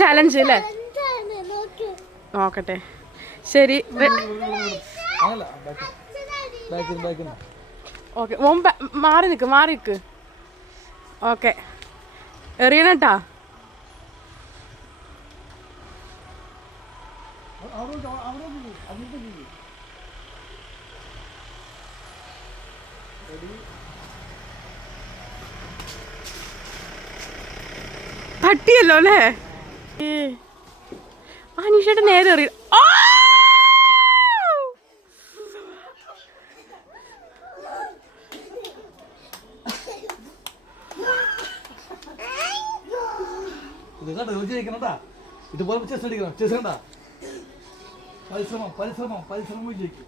Challenge അല്ലേ? നോക്കട്ടെ. ശരി, ഓക്കെ. മാറി നിക്ക്. ഓക്കെ, എറിയണട്ടാ. തട്ടിയല്ലോ അല്ലേ? അനീഷേട്ടൻ നേരെ എറിയ. ഇതുപോലെ ചെസ് അടിക്കണം. ചെസ് കണ്ടാ? പരിശ്രമം വിജയിക്കും.